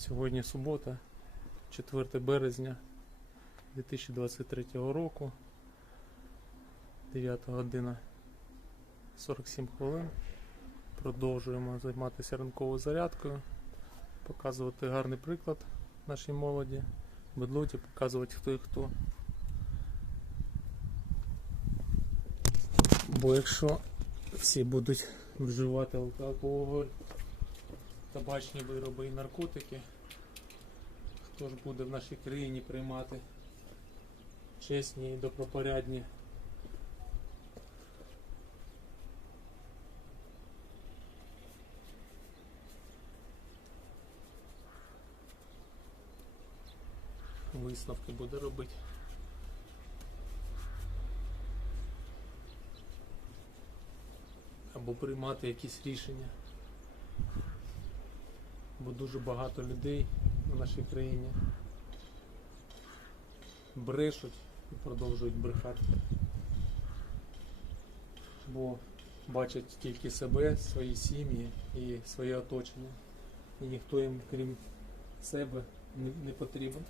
Сьогодні субота, 4 березня 2023 року, 9 година 47 хвилин. Продовжуємо займатися ранковою зарядкою, показувати гарний приклад нашій молоді, бедлоті, показувати хто і хто. Бо якщо всі будуть вживати алкоголь, табачні вироби і наркотики, хто ж буде в нашій країні приймати чесні і добропорядні висновки буде робити. Або приймати якісь рішення. Бо дуже багато людей в нашій країні брешуть і продовжують брехати. Бо бачать тільки себе, свої сім'ї і своє оточення. І ніхто їм, крім себе, не, потрібен.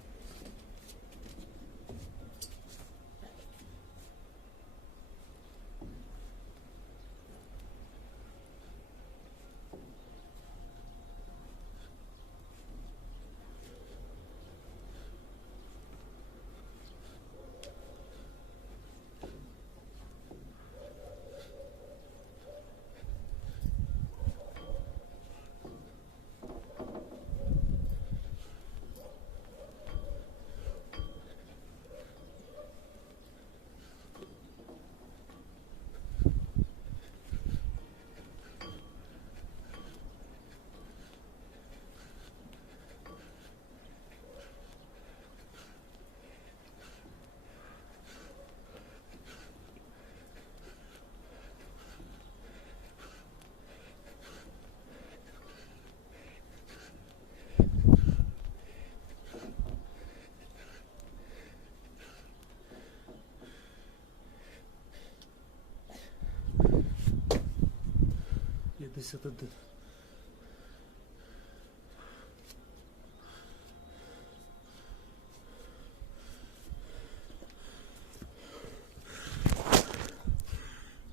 П'ятдесят один.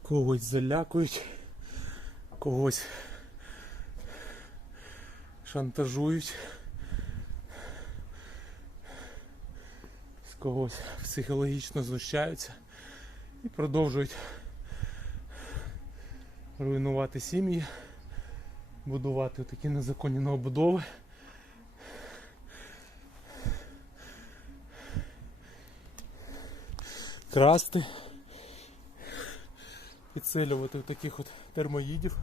Когось залякують, когось шантажують, з когось психологічно знущаються і продовжують руйнувати сім'ї, будувати такі незаконні новобудови. Красти, підсилювати таких от термоїдів,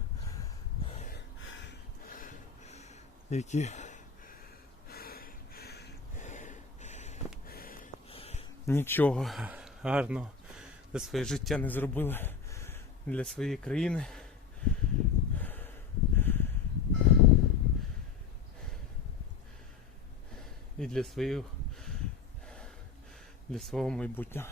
які нічого гарного для своє життя не зробили для своєї країни. І для своїх для свого майбутнього.